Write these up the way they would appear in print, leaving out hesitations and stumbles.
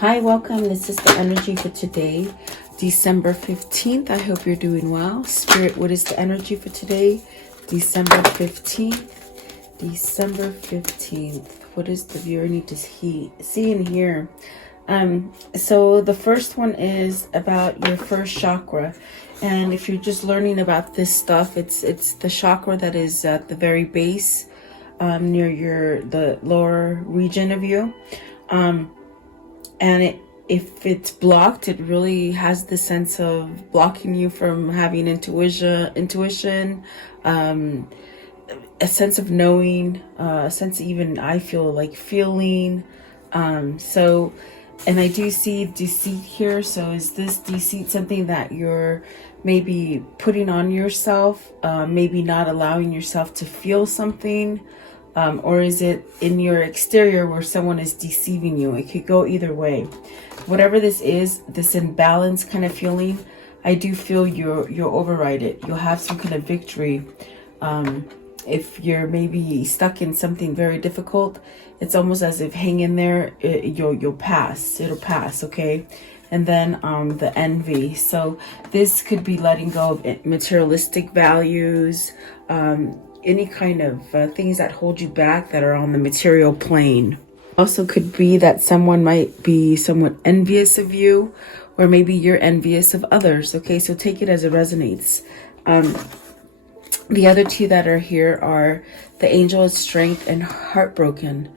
Hi, welcome. This is the energy for today, December 15th. I hope you're doing well. Spirit, what is the energy for today, December 15th? December 15th. What does the viewer need to see and hear? So the first one is about your first chakra. And if you're just learning about this stuff, it's the chakra that is at the very base, near the lower region of you. And if it's blocked, it really has the sense of blocking you from having intuition, a sense of knowing, a sense of even, I feel like feeling. And I do see deceit here. So is this deceit something that you're maybe putting on yourself, maybe not allowing yourself to feel something? Or is it in your exterior where someone is deceiving you? It could go either way. Whatever this is, this imbalance kind of feeling, I do feel you'll override it. You'll have some kind of victory. If you're maybe stuck in something very difficult, it's almost as if hang in there, you'll pass. It'll pass, okay? And then the envy. So this could be letting go of materialistic values, any kind of things that hold you back that are on the material plane. Also could be that someone might be somewhat envious of you, or maybe you're envious of others. Okay, so take it as it resonates. The other two that are here are the angel of strength and heartbroken.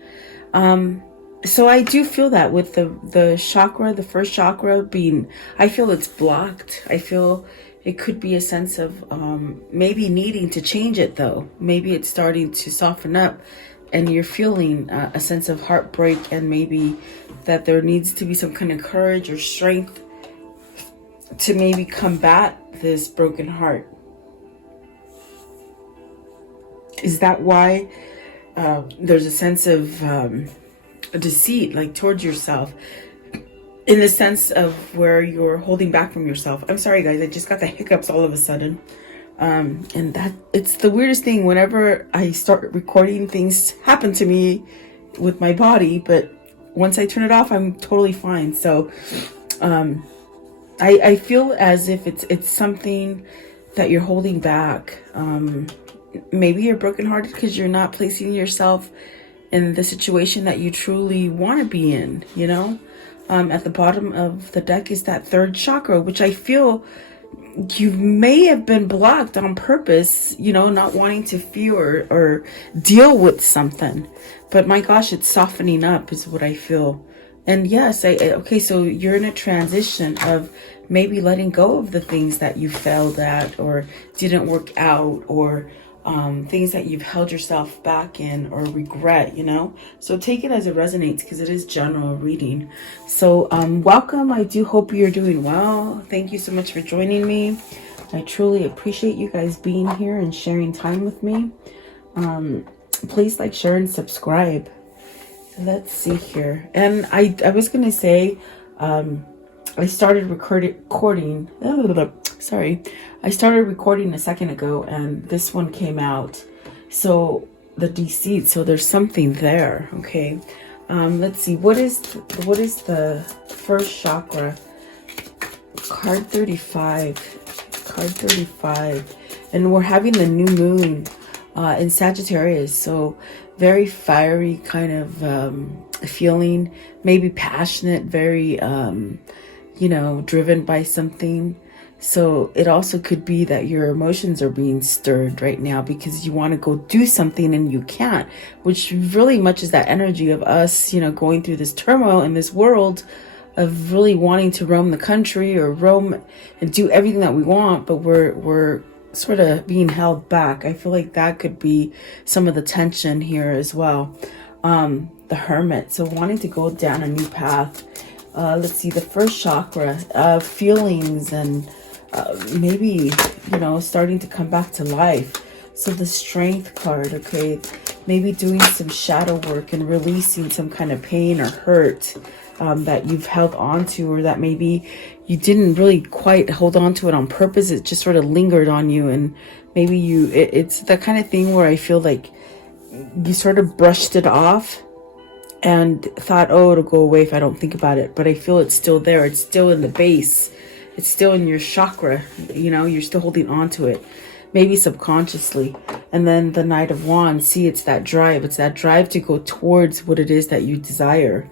So I do feel that with the chakra, the first chakra being, I feel it's blocked. I feel it could be a sense of maybe needing to change it though. Maybe it's starting to soften up and you're feeling a sense of heartbreak, and maybe that there needs to be some kind of courage or strength to maybe combat this broken heart. Is that why there's a sense of deceit, like towards yourself, in the sense of where you're holding back from yourself? I'm sorry guys, I just got the hiccups all of a sudden. And that it's the weirdest thing. Whenever I start recording, things happen to me with my body, but once I turn it off, I'm totally fine. So I feel as if it's something that you're holding back. Maybe you're brokenhearted because you're not placing yourself in the situation that you truly want to be in, you know? At the bottom of the deck is that third chakra, which I feel you may have been blocked on purpose, you know, not wanting to feel or deal with something. But my gosh, it's softening up is what I feel. And yes, okay, so you're in a transition of maybe letting go of the things that you failed at or didn't work out, or things that you've held yourself back in or regret, you know? So take it as it resonates, because it is general reading. So welcome. I do hope you're doing well. Thank you so much for joining me. I truly appreciate you guys being here and sharing time with me. Please like, share, and subscribe. Let's see here. And I was going to say, I started recording. I started recording a second ago, and this one came out. So the deceit. So there's something there. Okay. Let's see. What is the first chakra? Card 35. Card 35. And we're having the new moon in Sagittarius. So very fiery kind of feeling, maybe passionate, very you know, driven by something. So it also could be that your emotions are being stirred right now because you want to go do something and you can't, which really much is that energy of us, you know, going through this turmoil in this world of really wanting to roam the country or roam and do everything that we want, but we're sort of being held back. I feel like that could be some of the tension here as well. The Hermit, so wanting to go down a new path. Let's see, the first chakra, feelings and maybe, you know, starting to come back to life. So the Strength card, okay, maybe doing some shadow work and releasing some kind of pain or hurt that you've held on to, or that maybe you didn't really quite hold on to it on purpose. It just sort of lingered on you, and maybe it's the kind of thing where I feel like you sort of brushed it off, and thought, oh, it'll go away if I don't think about it. But I feel it's still there. It's still in the base. It's still in your chakra. You know, you're still holding on to it, maybe subconsciously. And then the Knight of Wands, see, it's that drive. It's that drive to go towards what it is that you desire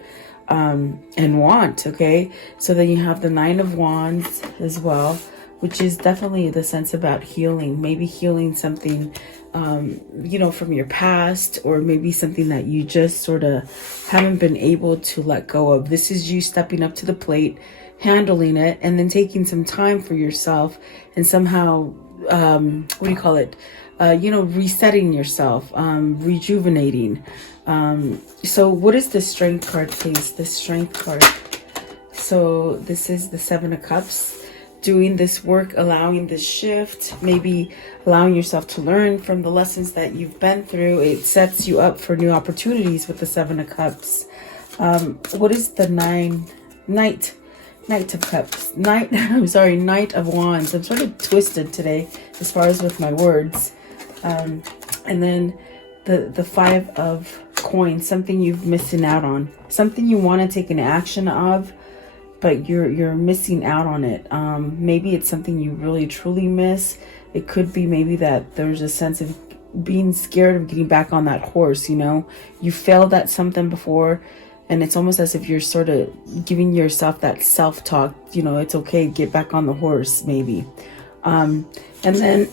and want, okay? So then you have the Nine of Wands as well, which is definitely the sense about healing. Maybe healing something, you know, from your past, or maybe something that you just sort of haven't been able to let go of. This is you stepping up to the plate, handling it, and then taking some time for yourself and somehow, what do you call it? You know, resetting yourself, rejuvenating. So what is the Strength card, please? The Strength card. So this is the Seven of Cups. Doing this work, allowing this shift, maybe allowing yourself to learn from the lessons that you've been through. It sets you up for new opportunities with the Seven of Cups. What is the Knight of Cups? I'm sorry, Knight of Wands. I'm sort of twisted today as far as with my words. And then the Five of Coins, something you've missing out on, something you want to take an action of, but you're missing out on it. Maybe it's something you really truly miss. It could be maybe that there's a sense of being scared of getting back on that horse. You know, you failed at something before, and it's almost as if you're sort of giving yourself that self-talk, you know, it's okay, get back on the horse, maybe. And then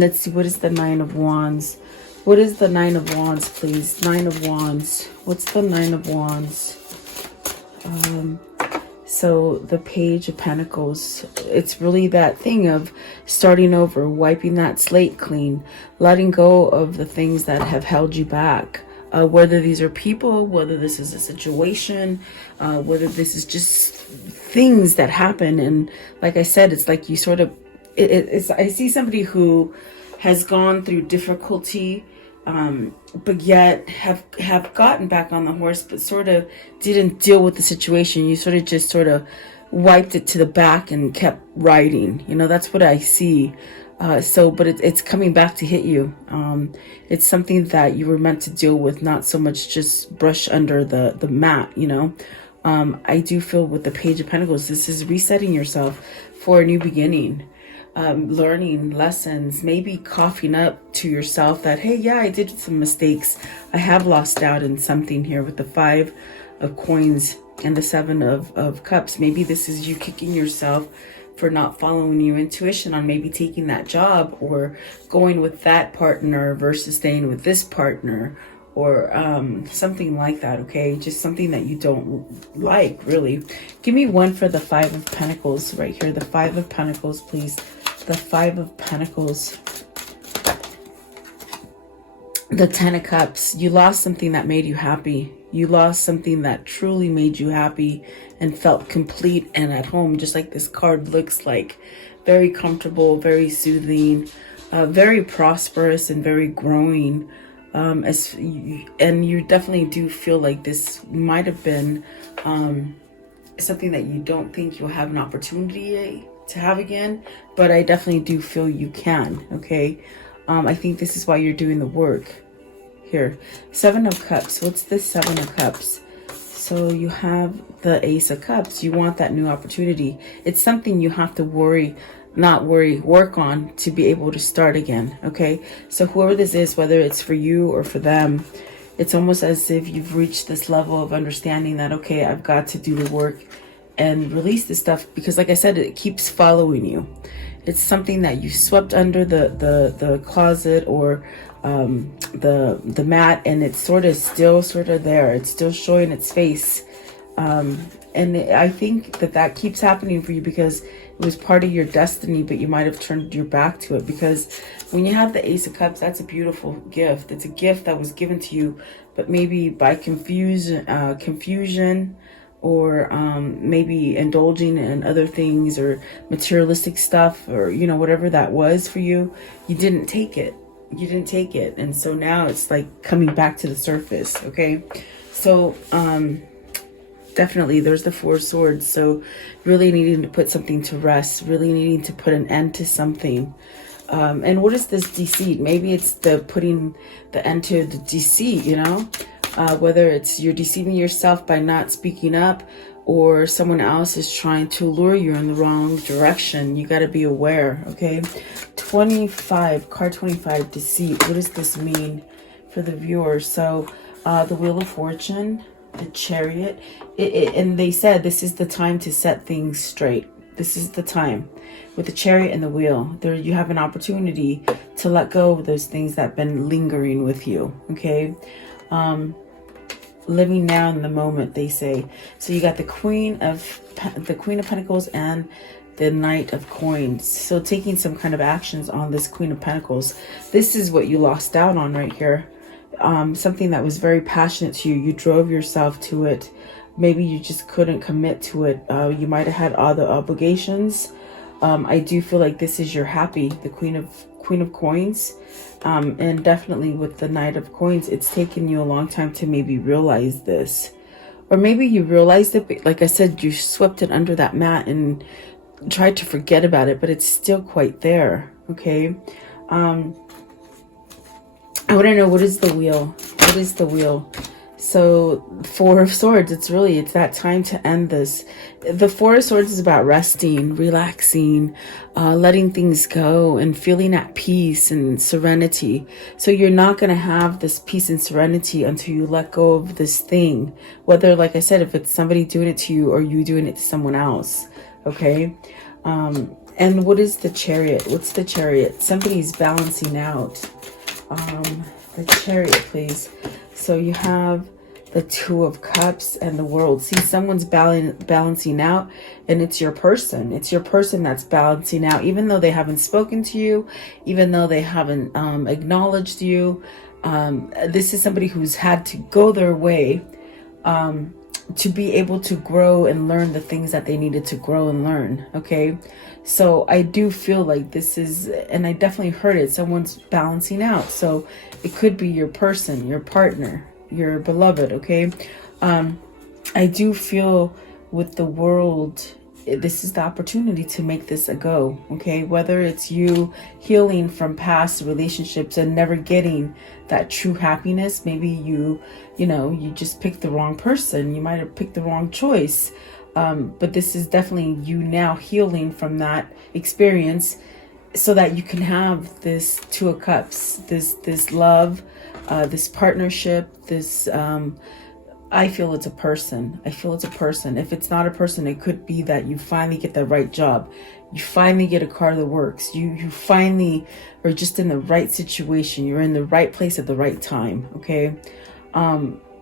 let's see, what is the Nine of Wands? What is the Nine of Wands, please? Nine of Wands. What's the Nine of Wands? So the Page of Pentacles, it's really that thing of starting over, wiping that slate clean, letting go of the things that have held you back. Whether these are people, whether this is a situation, whether this is just things that happen. And like I said, it's like you sort of, I see somebody who has gone through difficulty, but yet have gotten back on the horse, but sort of didn't deal with the situation. You sort of just sort of wiped it to the back and kept riding. You know, that's what I see. But it's coming back to hit you. It's something that you were meant to deal with, not so much just brush under the mat, you know. I do feel with the Page of Pentacles, this is resetting yourself for a new beginning. Learning lessons, maybe coughing up to yourself that, hey, yeah, I did some mistakes. I have lost out in something here with the Five of Coins and the Seven of Cups. Maybe this is you kicking yourself for not following your intuition on maybe taking that job or going with that partner versus staying with this partner, or something like that, okay? Just something that you don't like, really. Give me one for the Five of Pentacles right here. The Five of Pentacles, please. The Five of Pentacles. The Ten of Cups. You lost something that made you happy. You lost something that truly made you happy and felt complete and at home, just like this card looks like. Very comfortable, very soothing, very prosperous and very growing. And you definitely do feel like this might have been something that you don't think you'll have an opportunity to have again, but I definitely do feel you can, okay? I think this is why you're doing the work here. Seven of Cups. What's this Seven of Cups? So you have the Ace of Cups. You want that new opportunity. It's something you have to work on to be able to start again, okay? So whoever this is, whether it's for you or for them, it's almost as if you've reached this level of understanding that, okay, I've got to do the work and release this stuff, because like I said, it keeps following you. It's something that you swept under the closet or the mat, and it's still there. It's still showing its face. And I think that keeps happening for you because it was part of your destiny, but you might have turned your back to it. Because when you have the Ace of Cups, that's a beautiful gift. It's a gift that was given to you, but maybe by confusion, or maybe indulging in other things or materialistic stuff, or, you know, whatever that was for you, you didn't take it. And so now it's like coming back to the surface, okay? So, definitely there's the Four of Swords. So really needing to put something to rest, really needing to put an end to something. And what is this deceit? Maybe it's the putting the end to the deceit, you know? whether it's you're deceiving yourself by not speaking up, or someone else is trying to lure you in the wrong direction. You got to be aware, okay? 25, card 25, deceit. What does this mean for the viewers? So the Wheel of Fortune, the Chariot, and they said this is the time to set things straight. This is the time. With the Chariot and the Wheel, there you have an opportunity to let go of those things that have been lingering with you, okay? Living now in the moment, they say. So you got the Queen of Pentacles and the Knight of Coins. So taking some kind of actions on this Queen of Pentacles. This is what you lost out on right here. Something that was very passionate to you. You drove yourself to it. Maybe you just couldn't commit to it. You might have had other obligations. I do feel like this is your happy, the Queen of Coins. And definitely with the Knight of Coins, it's taken you a long time to maybe realize this. Or maybe you realized it, but like I said, you swept it under that mat and tried to forget about it, but it's still quite there, okay? I want to know, what is the Wheel? What is the Wheel? So, Four of Swords, it's that time to end this. The Four of Swords is about resting, relaxing, letting things go, and feeling at peace and serenity. So you're not going to have this peace and serenity until you let go of this thing. Whether, like I said, if it's somebody doing it to you or you doing it to someone else, okay? And what is the Chariot? What's the Chariot? Somebody's balancing out. The Chariot, please. So you have the Two of Cups and the World. See, someone's balancing out, and it's your person. It's your person that's balancing out, even though they haven't spoken to you, even though they haven't acknowledged you. This is somebody who's had to go their way to be able to grow and learn the things that they needed to grow and learn, okay? So I do feel like this is, and I definitely heard it, someone's balancing out. So it could be your person, your partner, your beloved, okay? I do feel with the World, this is the opportunity to make this a go, okay? Whether it's you healing from past relationships and never getting that true happiness, maybe you just picked the wrong person, you might have picked the wrong choice, but this is definitely you now healing from that experience so that you can have this Two of Cups, this love, this partnership, this I feel it's a person. I feel it's a person. If it's not a person, it could be that you finally get the right job. You finally get a car that works. You finally are just in the right situation. You're in the right place at the right time, okay?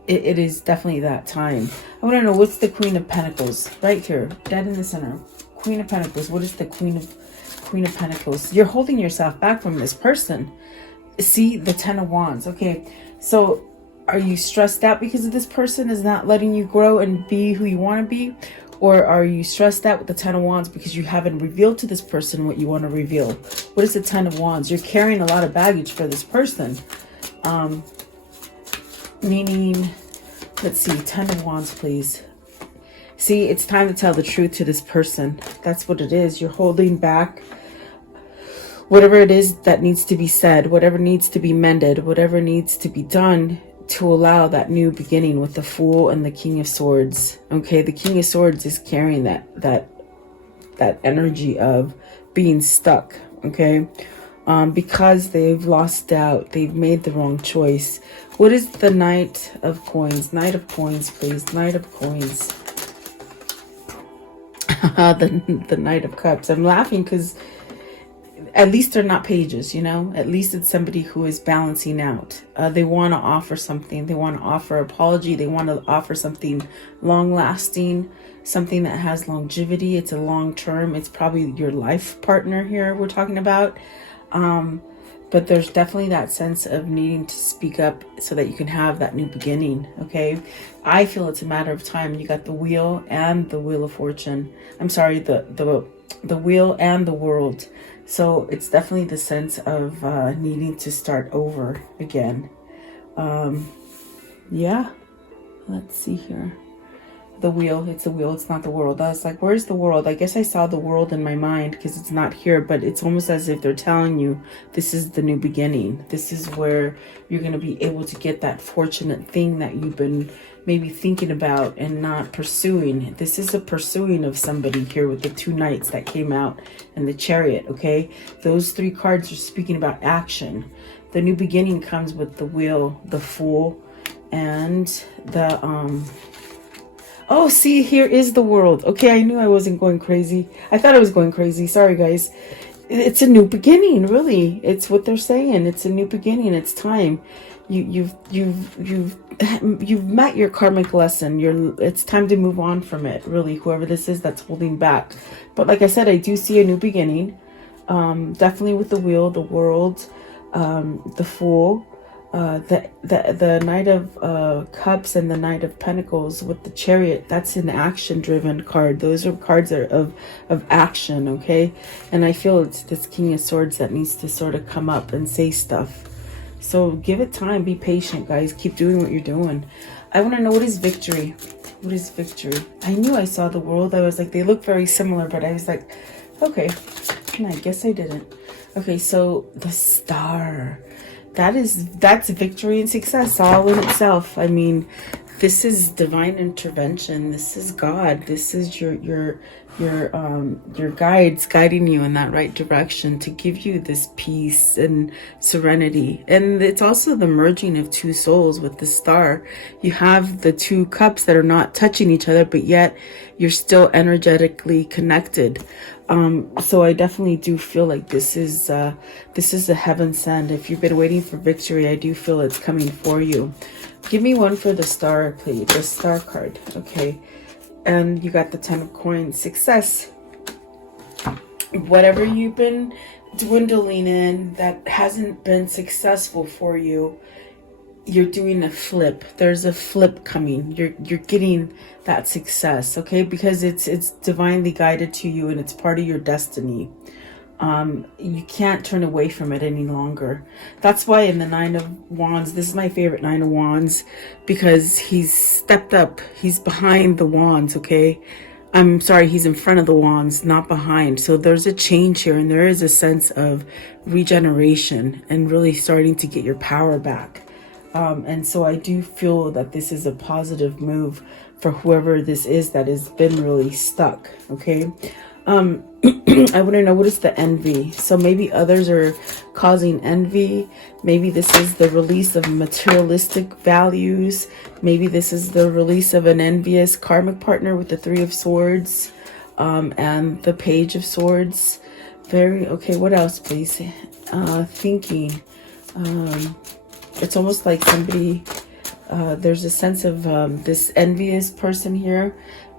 It is definitely that time. I want to know, what's the Queen of Pentacles? Right here, dead in the center. Queen of Pentacles. What is the Queen of Pentacles? You're holding yourself back from this person. See, the Ten of Wands. Okay, so are you stressed out because of this person is not letting you grow and be who you want to be? Or are you stressed out with the Ten of Wands because you haven't revealed to this person what you want to reveal? What is the Ten of Wands? You're carrying a lot of baggage for this person. Meaning, let's see, Ten of Wands, please. See, it's time to tell the truth to this person. That's what it is. You're holding back whatever it is that needs to be said, whatever needs to be mended, whatever needs to be done to allow that new beginning with the Fool and the King of Swords. Okay, the King of Swords is carrying that energy of being stuck, okay? Because they've lost out, they've made the wrong choice. What is the Knight of Coins? Knight of Coins, please. Knight of Coins. the Knight of Cups. I'm laughing because at least they're not pages, you know? At least it's somebody who is balancing out. They want to offer something. They want to offer apology. They want to offer something long-lasting, something that has longevity. It's a long term. It's probably your life partner here we're talking about. But there's definitely that sense of needing to speak up so that you can have that new beginning, okay? I feel it's a matter of time. You got the Wheel and the Wheel of Fortune. I'm sorry, the Wheel and the World. So it's definitely the sense of needing to start over again. Yeah, let's see here. The wheel. It's the wheel. It's not the world. I was like, where's the world? I guess I saw the world in my mind because it's not here, but it's almost as if they're telling you this is the new beginning. This is where you're going to be able to get that fortunate thing that you've been maybe thinking about and not pursuing. This is a pursuing of somebody here with the 2 knights that came out and the chariot, okay? Those 3 cards are speaking about action. The new beginning comes with the wheel, the fool, and the oh, see, here is the world. Okay, I knew I wasn't going crazy. I thought I was going crazy. Sorry, guys. It's a new beginning, really. It's what they're saying. It's a new beginning. It's time. You've met your karmic lesson. It's time to move on from it, really, whoever this is that's holding back. But like I said, I do see a new beginning. Definitely with the wheel, the world, the fool. The Knight of Cups and the Knight of Pentacles with the Chariot, that's an action-driven card. Those are cards of action, okay? And I feel it's this King of Swords that needs to sort of come up and say stuff. So give it time. Be patient, guys. Keep doing what you're doing. I want to know, what is victory? What is victory? I knew I saw the world. I was like, they look very similar, but I was like, okay. And I guess I didn't. Okay, so the Star. That's victory and success all in itself. I mean, this is divine intervention. This is God. This is your guides guiding you in that right direction to give you this peace and serenity. And it's also the merging of 2 souls with the Star. You have the 2 cups that are not touching each other, but yet you're still energetically connected. So I definitely do feel like this is a heaven send. If you've been waiting for victory, I do feel it's coming for you. Give me one for the Star, please. The Star card. Okay. And you got the 10 of Coins. Success. Whatever you've been dwindling in that hasn't been successful for you, you're doing a flip. There's a flip coming. You're getting that success, okay? Because it's divinely guided to you and it's part of your destiny. You can't turn away from it any longer. That's why in the 9 of Wands, this is my favorite 9 of Wands, because he's stepped up. He's behind the wands, okay? I'm sorry, he's in front of the wands, not behind. So there's a change here, and there is a sense of regeneration and really starting to get your power back. And so I do feel that this is a positive move for whoever this is that has been really stuck, okay? I want to know, what is the envy? So maybe others are causing envy. Maybe this is the release of materialistic values. Maybe this is the release of an envious karmic partner with the 3 of Swords and the Page of Swords. Okay, what else, please? Thinking. It's almost like somebody, there's a sense of this envious person here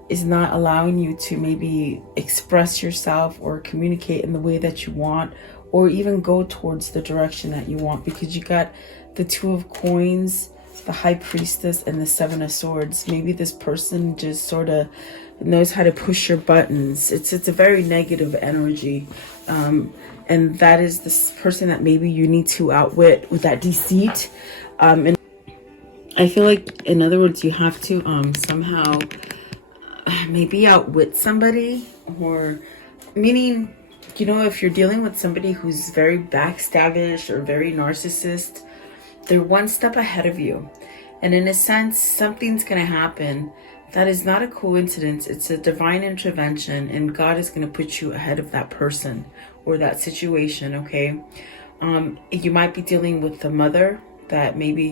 is not allowing you to maybe express yourself or communicate in the way that you want, or even go towards the direction that you want, because you got the 2 of Coins, the High Priestess, and the 7 of Swords. Maybe this person just sort of knows how to push your buttons. It's a very negative energy. And that is this person that maybe you need to outwit with that deceit. And I feel like, in other words, you have to somehow maybe outwit somebody, or meaning, you know, if you're dealing with somebody who's very backstabbish or very narcissist, they're one step ahead of you. And in a sense, something's going to happen that is not a coincidence. It's a divine intervention, and God is going to put you ahead of that person or that situation, okay? You might be dealing with the mother that maybe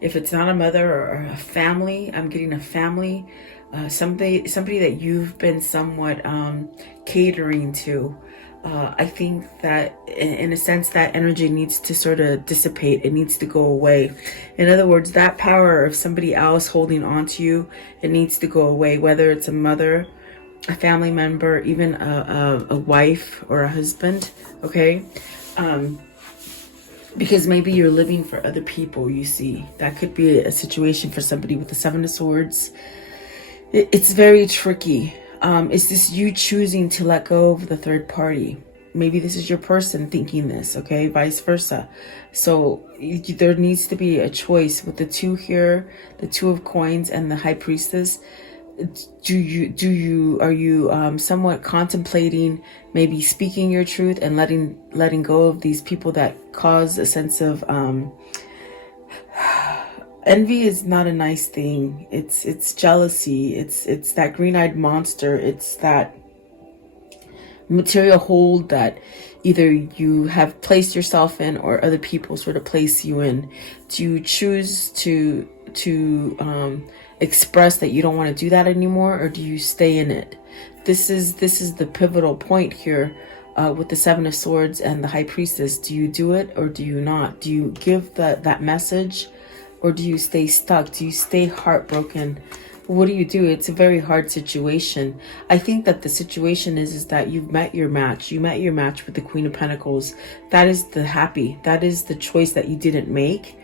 if it's not a mother or a family, I'm getting a family, somebody that you've been somewhat catering to. I think that in a sense that energy needs to sort of dissipate. It needs to go away. In other words, that power of somebody else holding on to you, it needs to go away, whether it's a mother, a family member, even a wife or a husband, okay? Because maybe you're living for other people, you see. That could be a situation for somebody with the 7 of Swords. It's very tricky. Is this you choosing to let go of the third party? Maybe this is your person thinking this, okay? Vice versa. So there needs to be a choice with the 2 here, the 2 of Coins and the High Priestess. are you somewhat contemplating maybe speaking your truth and letting go of these people that cause a sense of envy? Is not a nice thing. It's jealousy. It's that green-eyed monster. It's that material hold that either you have placed yourself in or other people sort of place you in. Do you choose to express that you don't want to do that anymore, or do you stay in it? This is the pivotal point here with the Seven of Swords and the High Priestess. Do you do it or do you not? Do you give that message, or do you stay stuck? Do you stay heartbroken? What do you do? It's a very hard situation. I think that the situation is that you've met your match. You met your match with the Queen of Pentacles. That is that is the choice that you didn't make.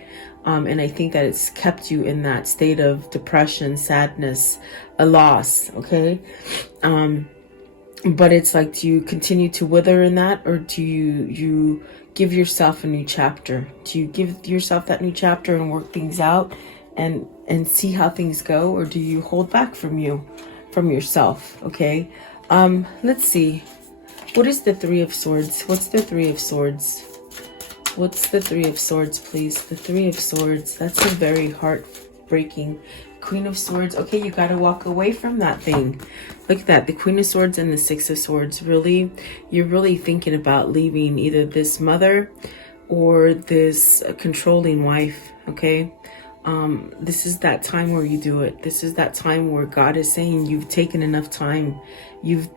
And I think that it's kept you in that state of depression, sadness, a loss, okay? But it's like, do you continue to wither in that, or do you give yourself a new chapter? Do you give yourself that new chapter and work things out and see how things go, or do you hold back from yourself, okay? Let's see. What is the Three of Swords? What's the Three of Swords? What's the Three of Swords, please? The Three of Swords. That's a very heartbreaking. Queen of Swords. Okay, you got to walk away from that thing. Look at that. The Queen of Swords and the Six of Swords. Really, you're really thinking about leaving either this mother or this controlling wife, okay? This is that time where you do it. This is that time where God is saying you've taken enough time. You've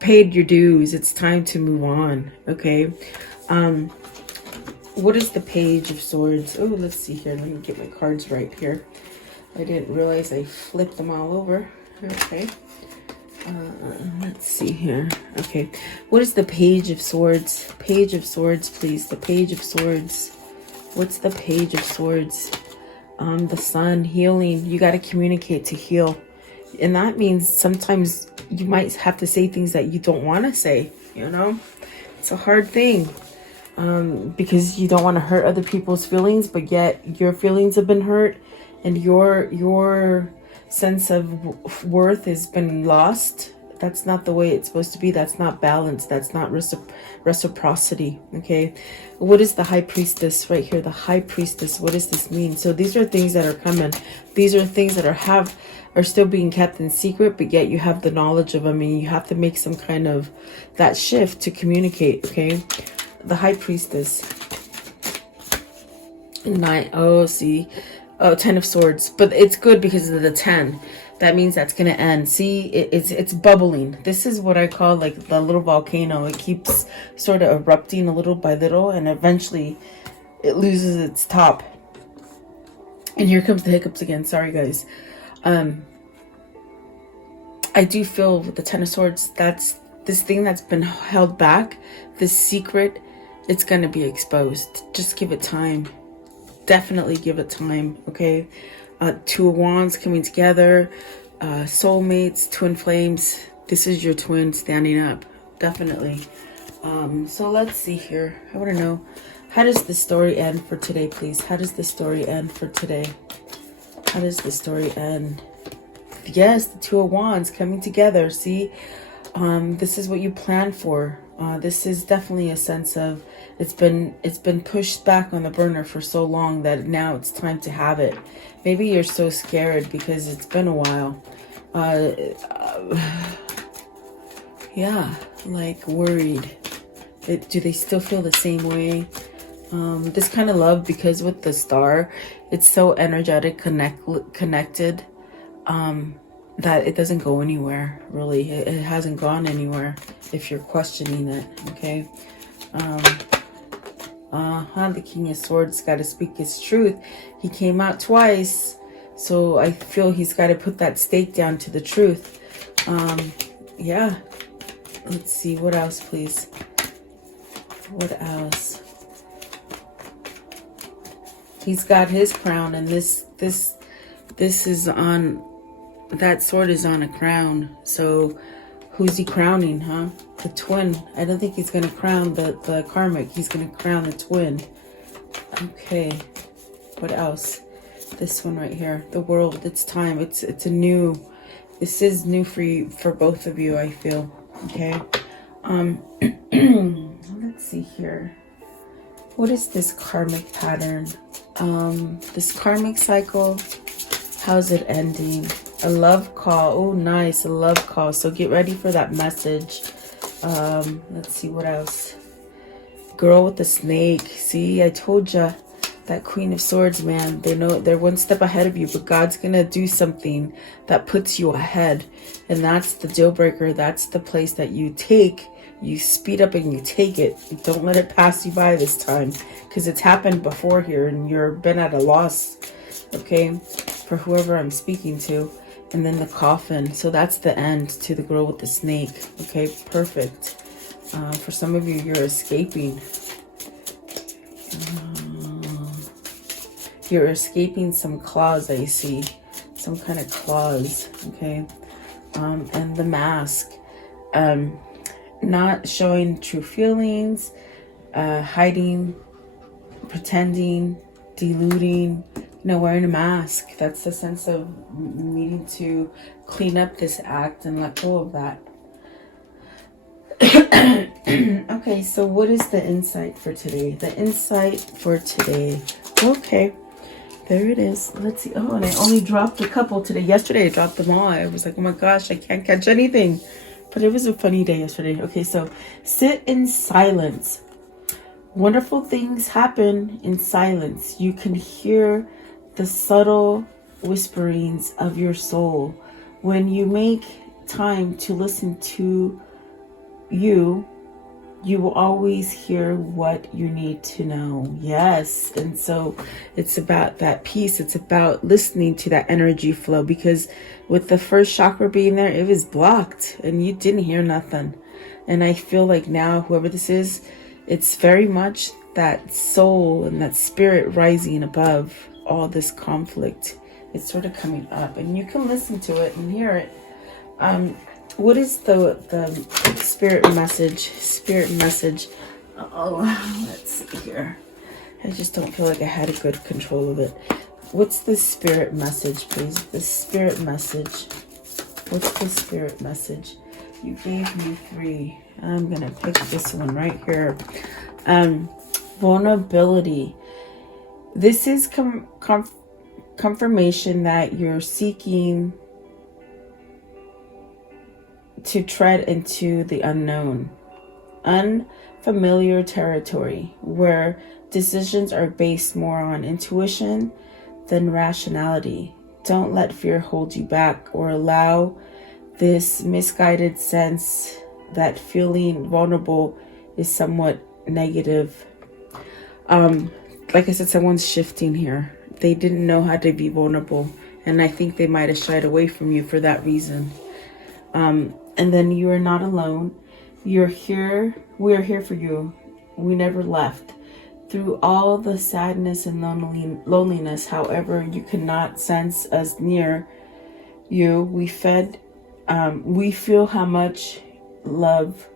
paid your dues. It's time to move on, okay? What is the Page of Swords? Oh, let's see here. Let me get my cards right here. I didn't realize I flipped them all over. Okay. Let's see here. Okay. What is the Page of Swords? Page of Swords, please. The Page of Swords. What's the Page of Swords? The Sun, healing. You got to communicate to heal. And that means sometimes you might have to say things that you don't want to say, you know? It's a hard thing. Because you don't want to hurt other people's feelings, but yet your feelings have been hurt and your sense of worth has been lost. That's not the way it's supposed to be. That's not balance. That's not reciprocity. Okay. What is the High Priestess right here? The High Priestess. What does this mean? So these are things that are coming. These are things that are still being kept in secret, but yet you have the knowledge of them, and you have to make some kind of that shift to communicate. Okay. The High Priestess. Ten of Swords. But it's good because of the 10. That means that's going to end. See, it's bubbling. This is what I call like the little volcano. It keeps sort of erupting a little by little, and eventually it loses its top. And here comes the hiccups again. Sorry, guys. I do feel with the Ten of Swords, that's this thing that's been held back, this secret, it's going to be exposed. Just give it time. Definitely give it time, okay? Two of Wands coming together, soulmates, twin flames. This is your twin standing up, definitely. So let's see here. I want to know, how does the story end for today, please? How does the story end for today? How does the story end? Yes, the Two of Wands coming together. See, this is what you planned for. This is definitely a sense of it's been pushed back on the burner for so long that now it's time to have it. Maybe you're so scared because it's been a while. Yeah, like worried. Do they still feel the same way? This kind of love, because with the Star, it's so energetic, connected, that it doesn't go anywhere, really. It hasn't gone anywhere if you're questioning it, okay? The King of Swords got to speak his truth. He came out twice, so I feel he's got to put that stake down to the truth. Yeah. Let's see, what else, please? What else? He's got his crown, and this is on, that sword is on a crown. So who's he crowning, huh? The twin. I don't think he's going to crown the karmic. He's going to crown the twin. Okay. What else? This one right here. The world. It's time. It's a new This is new for you, for both of you, I feel. Okay. Let's see here. What is this karmic pattern? This karmic cycle, how's it ending? A love call. Oh, nice. A love call. So get ready for that message. Let's see what else. Girl with the snake. See, I told ya. That Queen of Swords, man, they know they're one step ahead of you, but God's gonna do something that puts you ahead. And that's the deal breaker. That's the place that you take. You speed up and you take it. Don't let it pass you by this time, because it's happened before here and you've been at a loss, okay, for whoever I'm speaking to. And then the coffin. So that's the end to the girl with the snake. Okay, perfect. For some of you, you're escaping. You're escaping some claws, I see. Some kind of claws, okay? And the mask. Not showing true feelings, hiding, pretending, deluding, wearing a mask. That's the sense of needing to clean up this act and let go of that. Okay, so what is the insight for today? The insight for today. Okay, there it is. Let's see. Oh, and I only dropped a couple today. Yesterday I dropped them all. I was like, oh my gosh, I can't catch anything. But it was a funny day yesterday. Okay, so sit in silence. Wonderful things happen in silence. You can hear the subtle whisperings of your soul. When you make time to listen to you will always hear what you need to know. Yes. And so it's about that peace. It's about listening to that energy flow, because with the first chakra being there, it was blocked and you didn't hear nothing. And I feel like now, whoever this is, it's very much that soul and that spirit rising above all this conflict. It's sort of coming up and you can listen to it and hear it. What is the spirit message? Spirit message. Oh, let's see here. I just don't feel like I had a good control of it. What's the spirit message, please? The spirit message. What's the spirit message? You gave me 3. I'm going to pick this one right here. Vulnerability. This is confirmation that you're seeking to tread into the unknown, unfamiliar territory, where decisions are based more on intuition than rationality. Don't let fear hold you back or allow this misguided sense that feeling vulnerable is somewhat negative. Like I said, someone's shifting here. They didn't know how to be vulnerable, and I think they might have shied away from you for that reason. And then you are not alone. You're here. We are here for you. We never left. Through all the sadness and loneliness, however, you cannot sense us near you. We feel how much love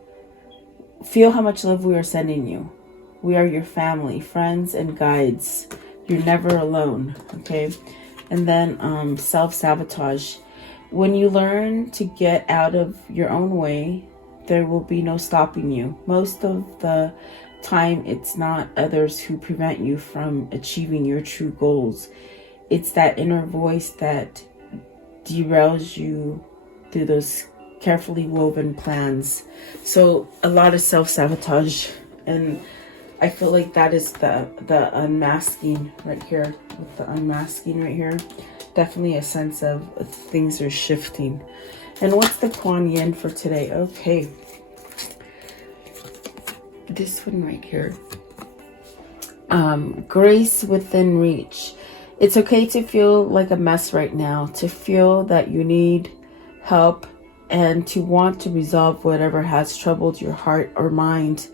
we are sending you. We are your family, friends, and guides. You're never alone, okay? And then self-sabotage. When you learn to get out of your own way, there will be no stopping you. Most of the time, it's not others who prevent you from achieving your true goals. It's that inner voice that derails you through those carefully woven plans. So a lot of self-sabotage, and I feel like that is the unmasking right here. With the unmasking right here, definitely a sense of things are shifting. And what's the Kuan Yin for today? Okay, this one right here. Grace within reach. It's okay to feel like a mess right now, to feel that you need help, and to want to resolve whatever has troubled your heart or mind.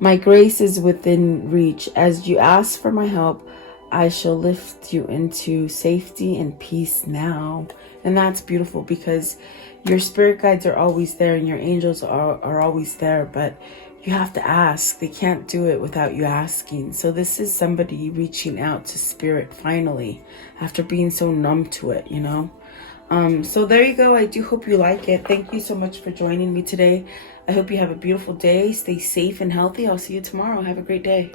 My grace is within reach. As you ask for my help, I shall lift you into safety and peace now. And that's beautiful, because your spirit guides are always there and your angels are always there, but you have to ask. They can't do it without you asking. So this is somebody reaching out to spirit finally, after being so numb to it, So there you go. I do hope you like it. Thank you so much for joining me today. I hope you have a beautiful day. Stay safe and healthy. I'll see you tomorrow. Have a great day.